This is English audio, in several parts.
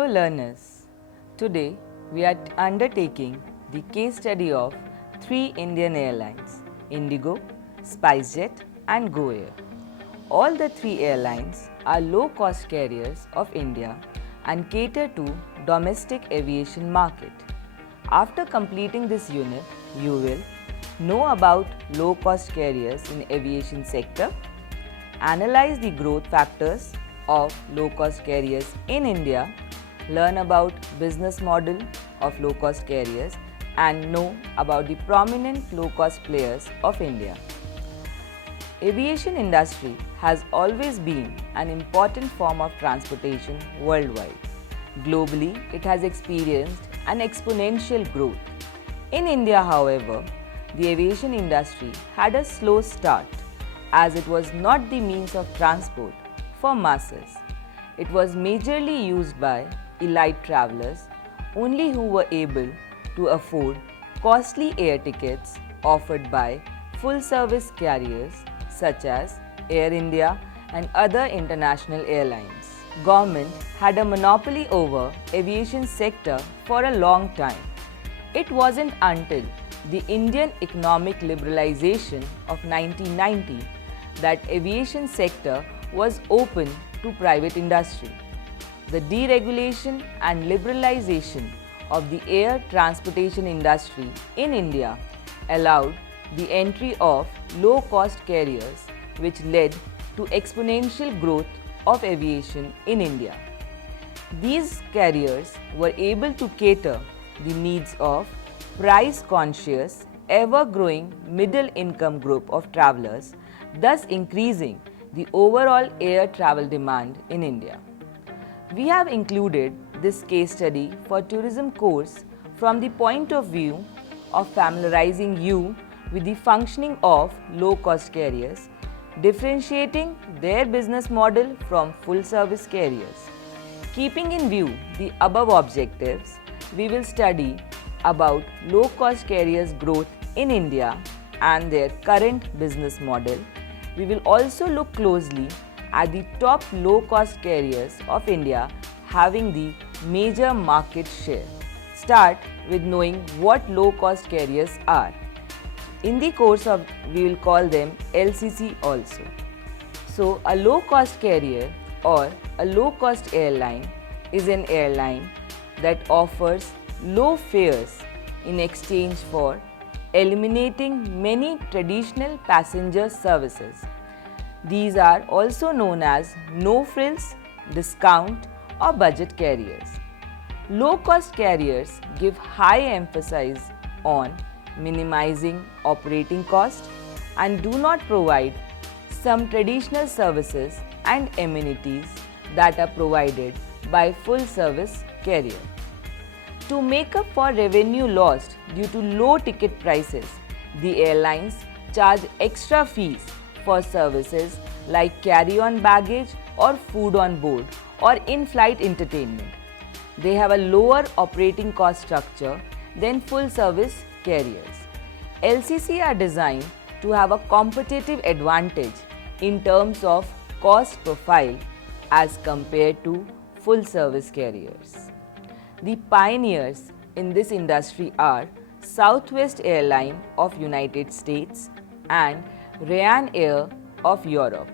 Hello learners, today we are undertaking the case study of three Indian airlines, Indigo, SpiceJet and GoAir. All the three airlines are low-cost carriers of India and cater to domestic aviation market. After completing this unit, you will know about low-cost carriers in aviation sector, analyze the growth factors of low-cost carriers in India, learn about business model of low-cost carriers and know about the prominent low-cost players of India. Aviation industry has always been an important form of transportation worldwide. Globally, it has experienced an exponential growth. In India, however, the aviation industry had a slow start as it was not the means of transport for masses. It was majorly used by elite travelers, only who were able to afford costly air tickets offered by full-service carriers such as Air India and other international airlines. Government had a monopoly over aviation sector for a long time. It wasn't until the Indian economic liberalization of 1990 that aviation sector was open to private industry. The deregulation and liberalization of the air transportation industry in India allowed the entry of low-cost carriers, which led to exponential growth of aviation in India. These carriers were able to cater the needs of price-conscious, ever-growing middle-income group of travelers, thus increasing the overall air travel demand in India. We have included this case study for tourism course from the point of view of familiarizing you with the functioning of low-cost carriers, differentiating their business model from full-service carriers. Keeping in view the above objectives, we will study about low-cost carriers' growth in India and their current business model. We will also look closely at the top low-cost carriers of India having the major market share. Start with knowing what low-cost carriers are. In the course of, we will call them LCC also. So, a low-cost carrier or a low-cost airline is an airline that offers low fares in exchange for eliminating many traditional passenger services. These are also known as no-frills, discount or budget carriers. Low-cost carriers give high emphasis on minimizing operating costs and do not provide some traditional services and amenities that are provided by full-service carrier. To make up for revenue lost due to low ticket prices, the airlines charge extra fees for services like carry-on baggage or food on board or in-flight entertainment. They have a lower operating cost structure than full-service carriers. LCC are designed to have a competitive advantage in terms of cost profile as compared to full-service carriers. The pioneers in this industry are Southwest Airlines of United States and Ryanair of Europe.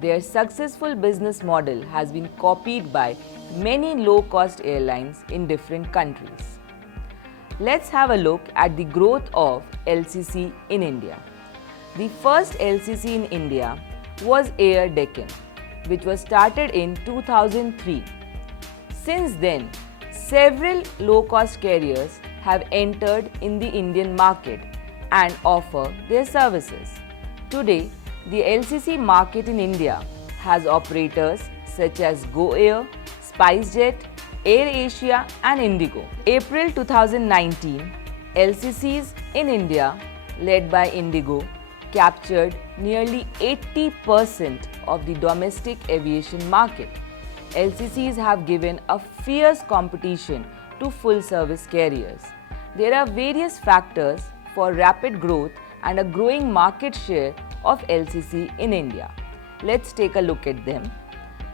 Their successful business model has been copied by many low-cost airlines in different countries. Let's have a look at the growth of LCC in India. The first LCC in India was Air Deccan, which was started in 2003. Since then, several low-cost carriers have entered in the Indian market and offer their services. Today, the LCC market in India has operators such as GoAir, SpiceJet, AirAsia and Indigo. April 2019, LCCs in India led by Indigo captured nearly 80% of the domestic aviation market. LCCs have given a fierce competition to full-service carriers. There are various factors for rapid growth and a growing market share of LCC in India. Let's take a look at them.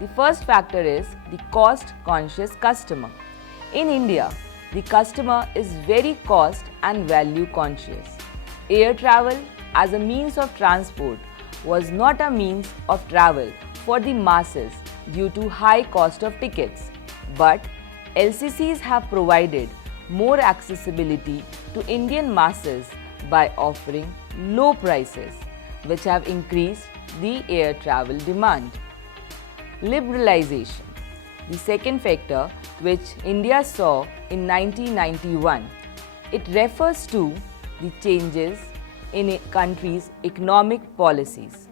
The first factor is the cost-conscious customer. In India, the customer is very cost and value conscious. Air travel as a means of transport was not a means of travel for the masses due to high cost of tickets, but LCCs have provided more accessibility to Indian masses by offering low prices, which have increased the air travel demand. Liberalization. The second factor which India saw in 1991. It refers to the changes in a country's economic policies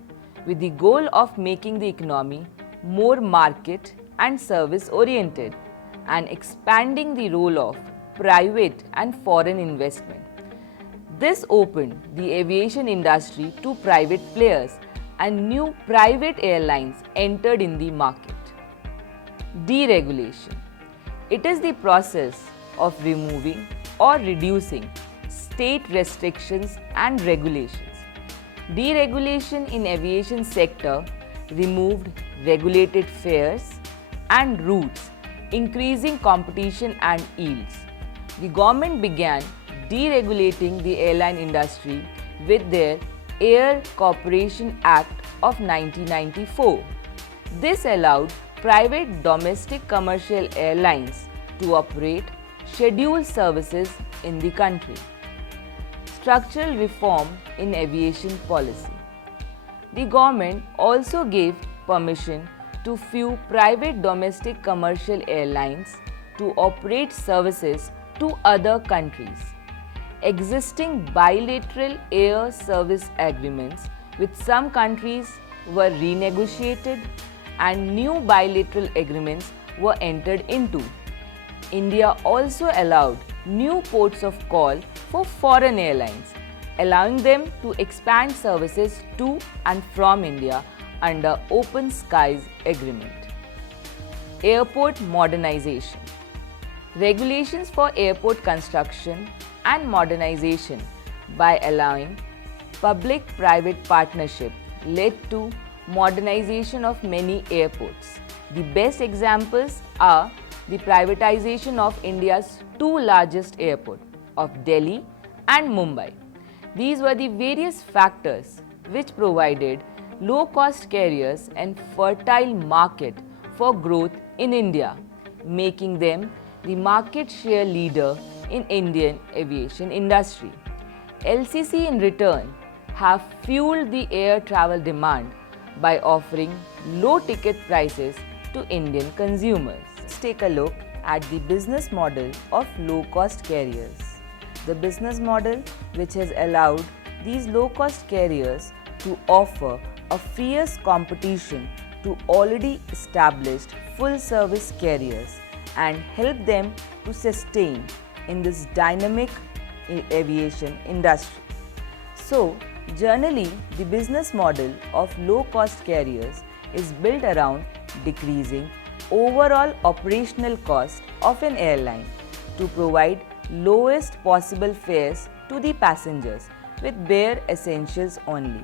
with the goal of making the economy more market and service oriented and expanding the role of private and foreign investment. This opened the aviation industry to private players and new private airlines entered in the market. Deregulation. It is the process of removing or reducing state restrictions and regulations. Deregulation in aviation sector removed regulated fares and routes, increasing competition and yields. The government began deregulating the airline industry with their Air Corporation Act of 1994. This allowed private domestic commercial airlines to operate scheduled services in the country. Structural reform in aviation policy. The government also gave permission to few private domestic commercial airlines to operate services to other countries. Existing bilateral air service agreements with some countries were renegotiated and new bilateral agreements were entered into. India also allowed new ports of call for foreign airlines, allowing them to expand services to and from India under Open Skies Agreement. Airport modernization. Regulations for airport construction and modernization by allowing public-private partnership led to modernization of many airports. The best examples are the privatization of India's two largest airports of Delhi and Mumbai. These were the various factors which provided low-cost carriers and fertile market for growth in India, making them the market share leader in Indian aviation industry. LCC in return have fueled the air travel demand by offering low ticket prices to Indian consumers. Let's take a look at the business model of low-cost carriers. The business model which has allowed these low-cost carriers to offer a fierce competition to already established full-service carriers and help them to sustain in this dynamic aviation industry. So, generally, the business model of low-cost carriers is built around decreasing overall operational cost of an airline to provide lowest possible fares to the passengers with bare essentials only.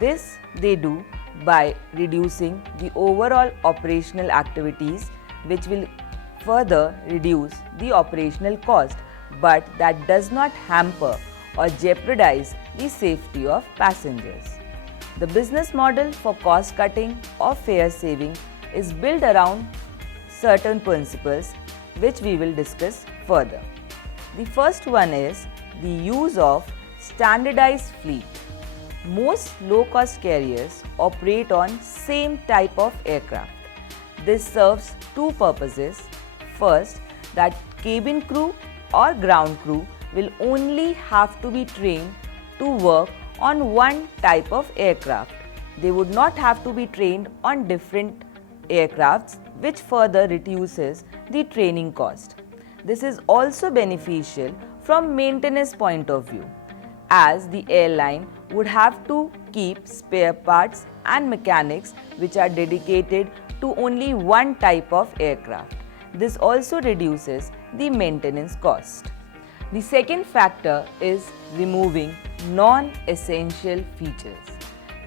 This they do by reducing the overall operational activities, which will further reduce the operational cost, but that does not hamper or jeopardize the safety of passengers. The business model for cost cutting or fare saving is built around certain principles which we will discuss further. The first one is the use of standardized fleet. Most low-cost carriers operate on same type of aircraft. This serves two purposes. First, that cabin crew or ground crew will only have to be trained to work on one type of aircraft. They would not have to be trained on different aircrafts, which further reduces the training cost. This is also beneficial from maintenance point of view, as the airline would have to keep spare parts and mechanics which are dedicated to only one type of aircraft. This also reduces the maintenance cost. The second factor is removing non-essential features.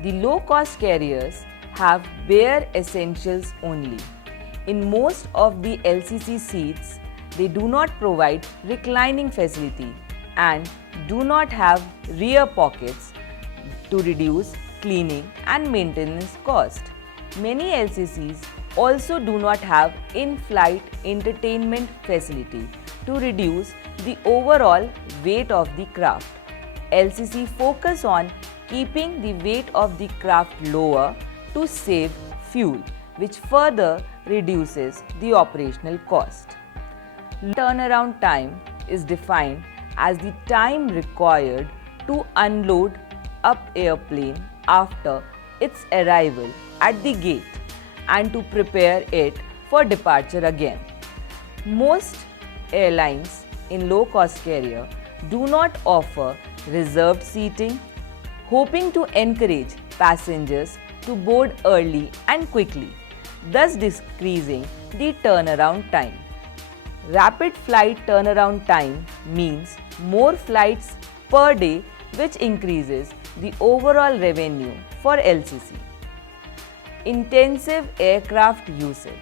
The low-cost carriers have bare essentials only. In most of the LCC seats, they do not provide reclining facility and do not have rear pockets to reduce cleaning and maintenance cost. Many LCCs also do not have in-flight entertainment facility to reduce the overall weight of the craft. LCC focus on keeping the weight of the craft lower to save fuel, which further reduces the operational cost. Turnaround time is defined as the time required to unload up airplane after its arrival at the gate and to prepare it for departure again. Most airlines in low-cost carrier do not offer reserved seating, hoping to encourage passengers to board early and quickly, thus decreasing the turnaround time. Rapid flight turnaround time means more flights per day, which increases the overall revenue for LCC. Intensive aircraft usage.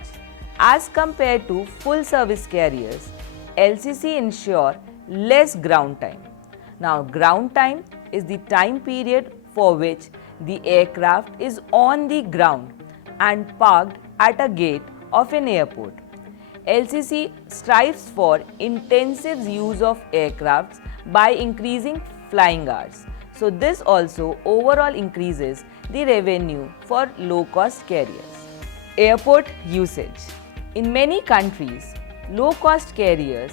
As compared to full service carriers, LCC ensure less ground time. Now, ground time is the time period for which the aircraft is on the ground and parked at a gate of an airport. LCC strives for intensive use of aircrafts by increasing flying hours. So this also overall increases the revenue for low-cost carriers. Airport usage. In many countries, low-cost carriers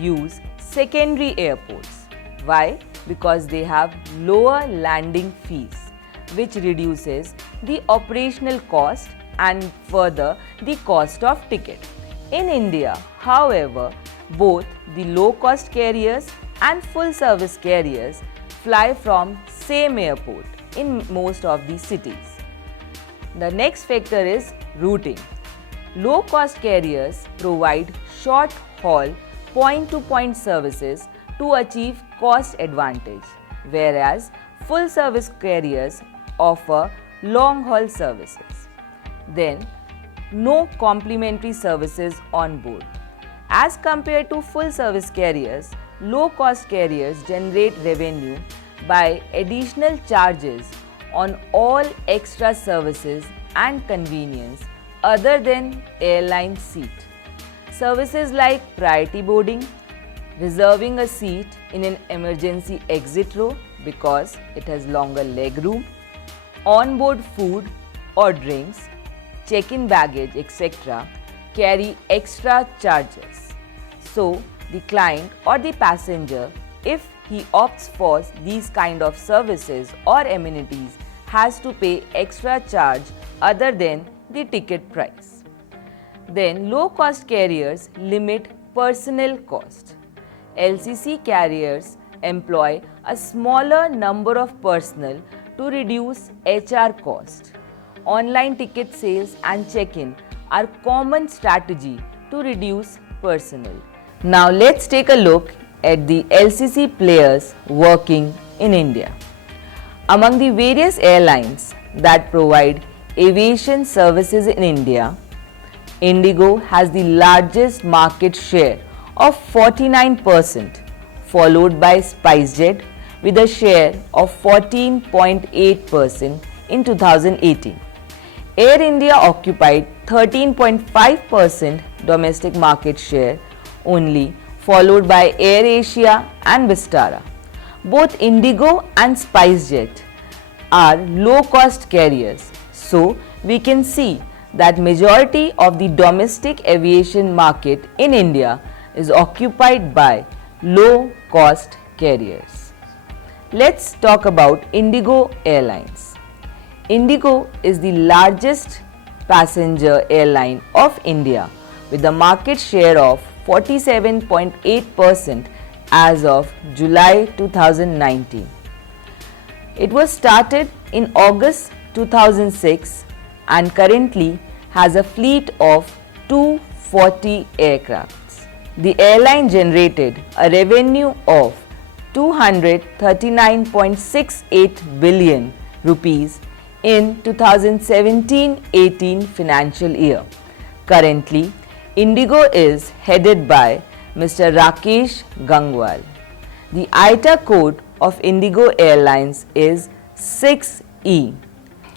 use secondary airports. Why? Because they have lower landing fees, which reduces the operational cost and further the cost of ticket. In India, however, both the low-cost carriers and full-service carriers fly from same airport in most of the cities. The next factor is routing. Low-cost carriers provide short-haul point-to-point services to achieve cost advantage, whereas full-service carriers offer long-haul services. Then, no complimentary services on board. As compared to full-service carriers, low-cost carriers generate revenue by additional charges on all extra services and convenience other than airline seat. Services like priority boarding, reserving a seat in an emergency exit row because it has longer leg room, on-board food or drinks, check-in baggage, etc. carry extra charges. So, the client or the passenger, if he opts for these kind of services or amenities, has to pay extra charge other than the ticket price. Then, low-cost carriers limit personnel cost. LCC carriers employ a smaller number of personnel to reduce HR cost. Online ticket sales and check-in are common strategy to reduce personnel. Now let's take a look at the LCC players working in India. Among the various airlines that provide aviation services in India, Indigo has the largest market share of 49%, followed by SpiceJet with a share of 14.8% in 2018. Air India occupied 13.5% domestic market share only, followed by Air Asia and Vistara. Both Indigo and SpiceJet are low-cost carriers, so we can see that majority of the domestic aviation market in India is occupied by low-cost carriers. Let's talk about Indigo Airlines. Indigo is the largest passenger airline of India with a market share of 47.8% as of July 2019. It was started in August 2006 and currently has a fleet of 240 aircrafts. The airline generated a revenue of 239.68 billion rupees in 2017-18 financial year. Currently, Indigo is headed by Mr. Rakesh Gangwal. The ITA code of Indigo Airlines is 6E.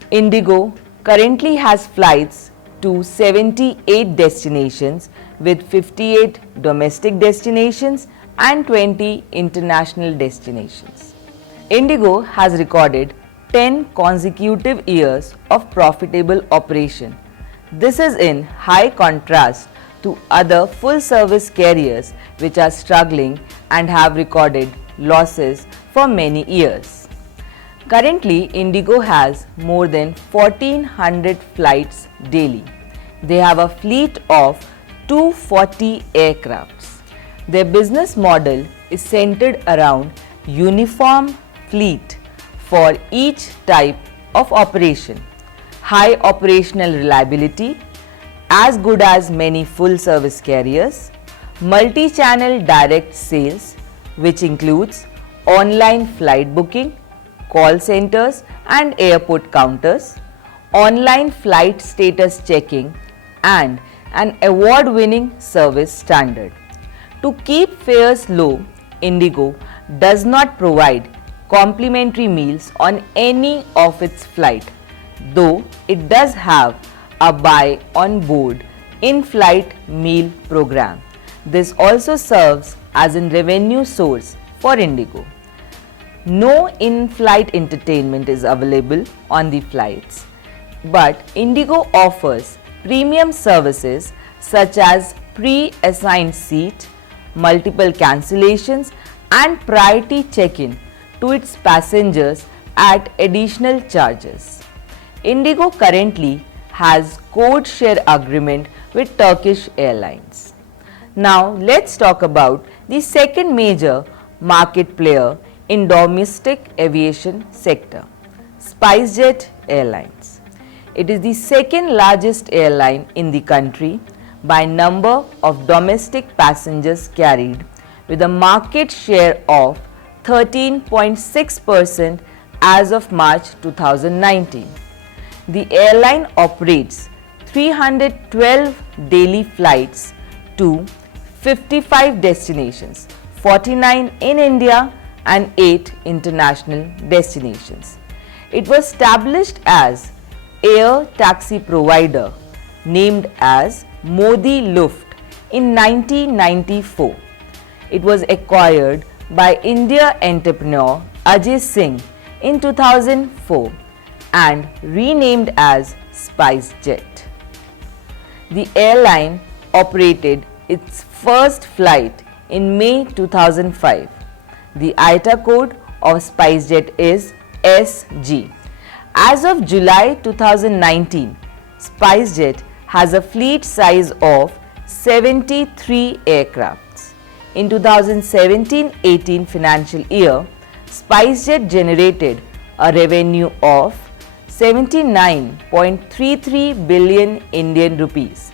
Indigo currently has flights to 78 destinations with 58 domestic destinations and 20 international destinations. Indigo has recorded 10 consecutive years of profitable operation. This is in high contrast to other full-service carriers which are struggling and have recorded losses for many years. Currently, Indigo has more than 1400 flights daily. They have a fleet of 240 aircrafts. Their business model is centered around uniform fleet for each type of operation, high operational reliability, as good as many full-service carriers, multi-channel direct sales, which includes online flight booking, call centers and airport counters, online flight status checking, and an award-winning service standard. To keep fares low, Indigo does not provide complimentary meals on any of its flight, though it does have a buy on board in-flight meal program. This also serves as a revenue source for Indigo. No in-flight entertainment is available on the flights, but Indigo offers premium services such as pre-assigned seat, multiple cancellations and priority check-in to its passengers at additional charges. Indigo currently has code share agreement with Turkish Airlines. Now let's talk about the second major market player in domestic aviation sector, SpiceJet Airlines. It is the second largest airline in the country by number of domestic passengers carried, with a market share of 13.6% as of March 2019. The airline operates 312 daily flights to 55 destinations, 49 in India and 8 international destinations. It was established as air taxi provider named as Modi Luft in 1994. It was acquired by India entrepreneur Ajay Singh in 2004 and renamed as SpiceJet. The airline operated its first flight in May 2005. The ITA code of SpiceJet is SG. As of July 2019, SpiceJet has a fleet size of 73 aircrafts. In 2017-18 financial year, SpiceJet generated a revenue of 79.33 billion Indian rupees.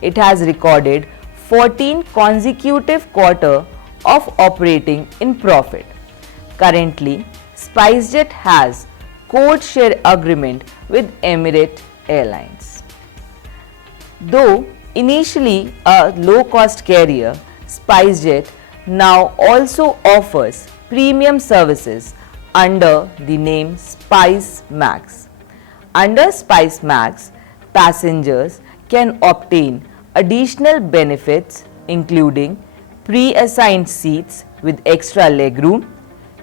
It has recorded 14 consecutive quarters of operating in profit. Currently, SpiceJet has code share agreement with Emirates Airlines. Though initially a low-cost carrier, SpiceJet now also offers premium services under the name Spice Max. Under Spice Max, passengers can obtain additional benefits including pre-assigned seats with extra legroom,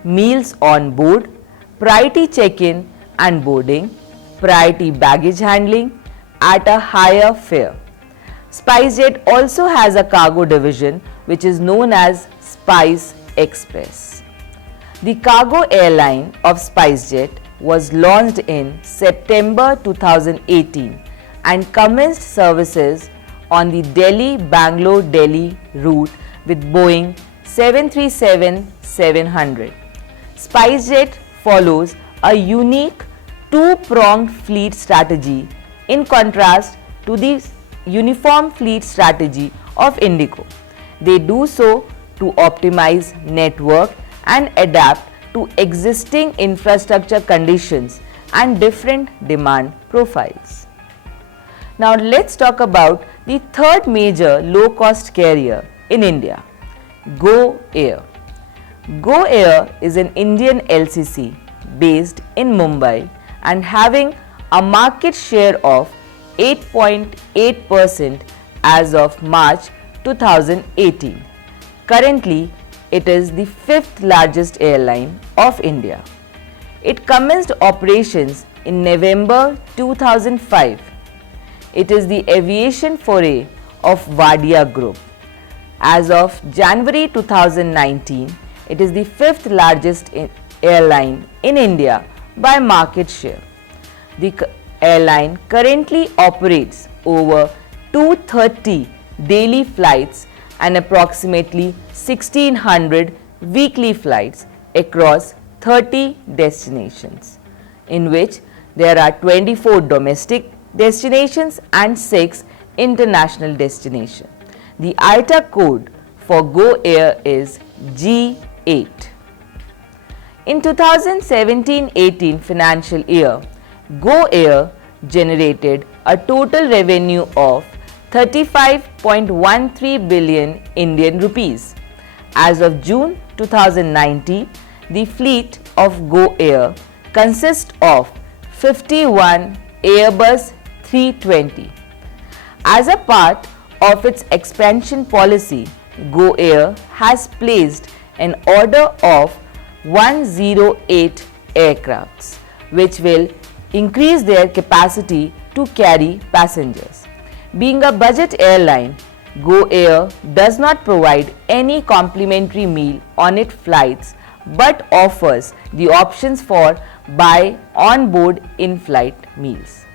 meals on board, priority check-in and boarding, priority baggage handling at a higher fare. SpiceJet also has a cargo division which is known as Spice Express. The cargo airline of SpiceJet was launched in September 2018 and commenced services on the Delhi-Bangalore-Delhi route with Boeing 737-700. SpiceJet follows a unique two-pronged fleet strategy in contrast to the uniform fleet strategy of Indigo. They do so to optimize network and adapt to existing infrastructure conditions and different demand profiles. Now let's talk about the third major low-cost carrier in India, Go Air. Go Air is an Indian LCC based in Mumbai and having a market share of 8.8% as of March 2018. Currently, it is the fifth largest airline of India. It commenced operations in November 2005. It is the aviation foray of Wadia Group. As of January 2019, it is the fifth largest airline in India by market share. The airline currently operates over 230 daily flights and approximately 1600 weekly flights across 30 destinations, in which there are 24 domestic destinations and 6 international destinations. The ITA code for Go Air is G8. In 2017-18 financial year, Go Air generated a total revenue of 35.13 billion Indian rupees. As of June 2019, the fleet of Go Air consists of 51 Airbus 320. As a part of its expansion policy, Go Air has placed an order of 108 aircrafts, which will increase their capacity to carry passengers. Being a budget airline, Go Air does not provide any complimentary meal on its flights but offers the options for buy on-board in-flight meals.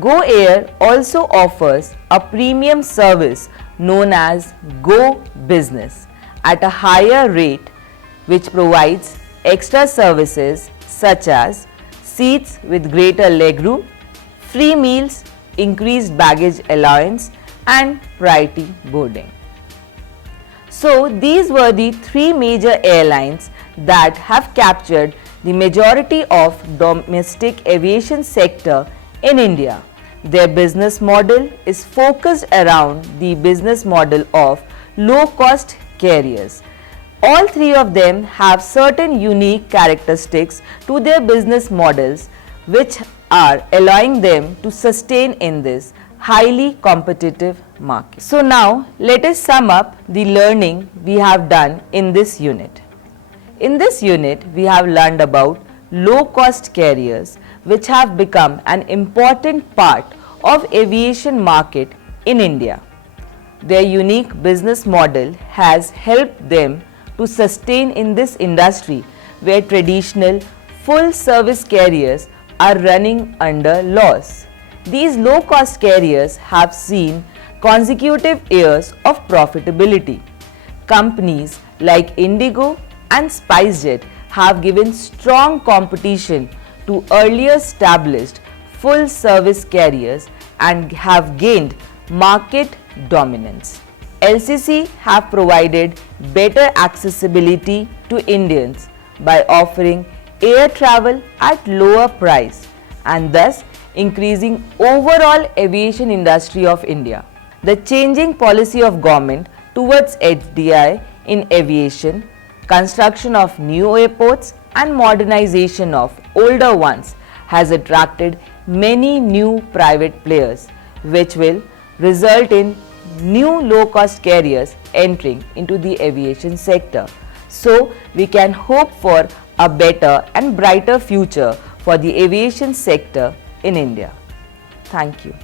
Go Air also offers a premium service known as Go Business at a higher rate, which provides extra services such as seats with greater legroom, free meals, increased baggage allowance and priority boarding. So these were the three major airlines that have captured the majority of domestic aviation sector in India. Their business model is focused around the business model of low-cost carriers. All three of them have certain unique characteristics to their business models which are allowing them to sustain in this highly competitive market. So now let us sum up the learning we have done in this unit. In this unit, we have learned about low-cost carriers which have become an important part of aviation market in India. Their unique business model has helped them to sustain in this industry where traditional full-service carriers are running under loss. These low-cost carriers have seen consecutive years of profitability. Companies like Indigo and SpiceJet have given strong competition to earlier established full-service carriers and have gained market dominance. LCC have provided better accessibility to Indians by offering air travel at lower price and thus increasing overall aviation industry of India. The changing policy of government towards FDI in aviation, construction of new airports and modernization of older ones has attracted many new private players, which will result in new low-cost carriers entering into the aviation sector. So, we can hope for a better and brighter future for the aviation sector in India. Thank you.